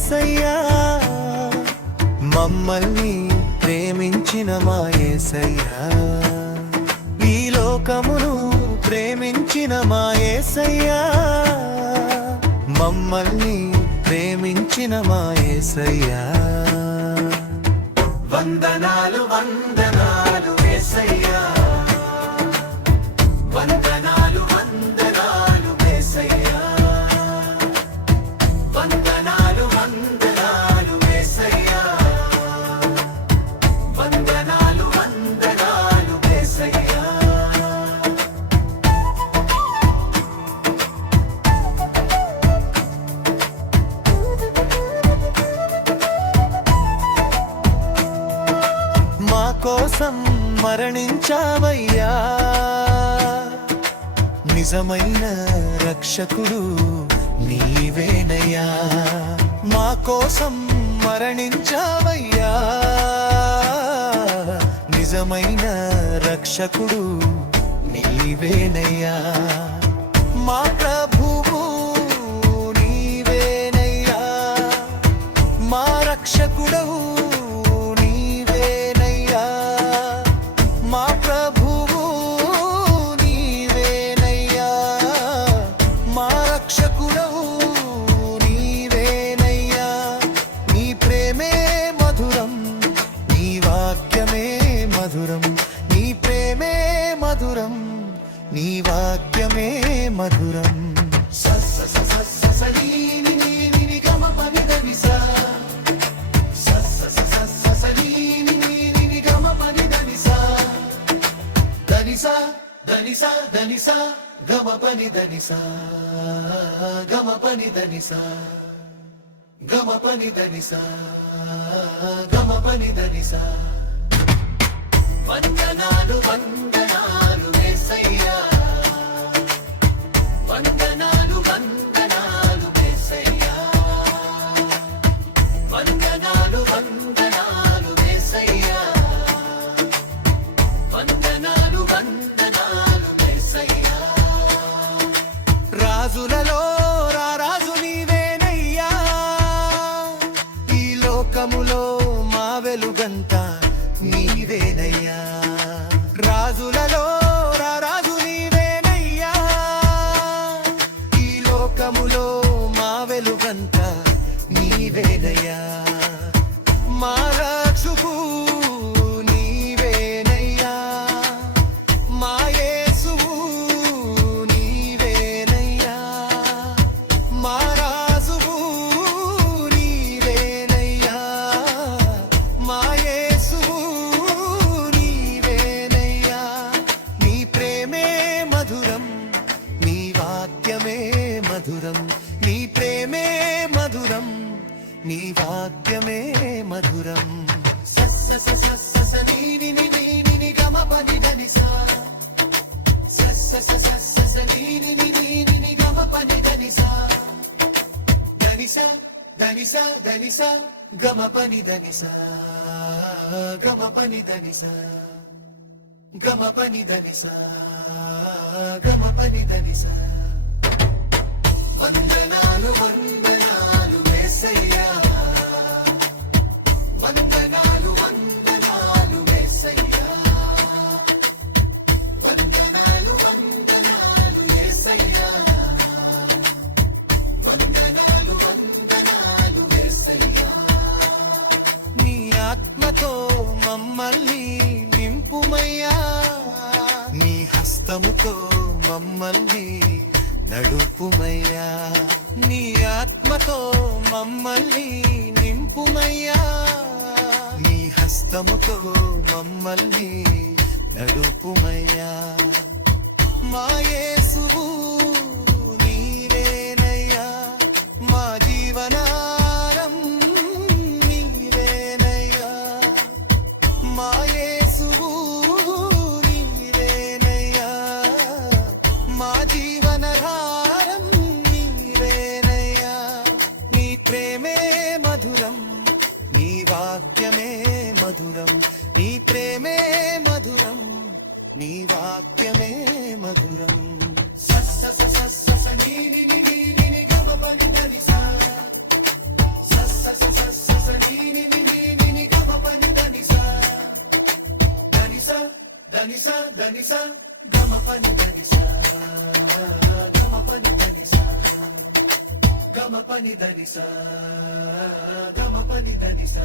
యేసయ్యా, మమ్మల్ని ప్రేమించిన మా యేసయ్యా, ఈ లోకమును ప్రేమించిన మా యేసయ్యా, మమ్మల్ని ప్రేమించిన మా యేసయ్యా. వందనాలు వందనాలు యేసయ్యా, వందనాలు వందనాలు యేసయ్యా, వందనాలు వందనాలు యేసయ్యా, వందనాలు వందనాలు యేసయ్యా. మా కోసం మరణించావయ్యా, నిజమైన రక్షకుడు నీవేనయ్యా. మా కోసం మరణించావయ్యా, నిజమైన రక్షకుడు నీవేనయ్యా. మా ప్రభువు నీవేనయ్యా, మా రక్షకుడవు నీ వాక్యమే మధురం. ధనిసా ధనిసా గమ పని ధనిసా, గమ పని ధనిసా, గమ పని ధనిసా, గమ పని ధనిసా. వందనాలు వందనాలు యేసయ్యా, వందనాలు వందనాలు యేసయ్యా, వందనాలు వందనాలు యేసయ్యా, వందనాలు వందనాలు యేసయ్యా. రాజులలో రారాజు నీవేనయ్యా, ఈ లోకములో మా వెలుగంతా నీవేనయ్యా. రాజులలో రారాజు నీవేనయ్యా, ఈ లోకములో మా వెలుగంతా నీవేనయ్యా. మా రక్షకు నీవేనయ్యా, మా యేసువు నీవేనయ్యా, మా రాజువు నీవేనయ్యా, మా యేసువు నీవేనయ్యా. నీ ప్రేమే మధురం, నీ వాక్యమే మధురం, నీ ప్రేమే మధురం, నీ వాక్యమే మధురం. సస్స సస్స సస్స నీని నీని నీని గమ పని ధనిసా, సస్స సస్స సస్స నీని నీని నీని గమ పని ధనిసా, ధనిసా ధనిసా ధనిసా గమ పని ధనిసా, గమ పని ధనిసా, గమ పని ధనిసా, గమ పని ధనిసా. వందనాలు వందనాలు యేసయ్యా, వందనాలు వందనాలు యేసయ్యా, వందనాలు వందనాలు యేసయ్యా, వందనాలు వందనాలు యేసయ్యా. నీ ఆత్మతో మమ్మల్ని నింపుమయ్యా, నీ హస్తముతో మమ్మల్ని నడుపుమయ్యా, నీ ఆత్మతో మమ్మల్ని నింపుమయ్యా, నీ హస్తముతో మమ్మల్ని నడుపుమయ్యా. మా యేసువు నీవేనయ్యా, మా జీవనారం నీవేనయ్యా, మా యేసువు నీవేనయ్యా, మా జీవనధారం నీవేనయ్యా. నీ ప్రేమే మధురం, నీ వాక్యమే మధురం, నీ ప్రేమే మధురం, నీ వాక్యమే మధురం. సస్స సస్స నీని నీని నీని గమ పని ధనిసా, సస్స ధనిస ధనిస గమ పని ధనిస గమ పని ధనిస గమ పని ధనిస గమ పని ధనిస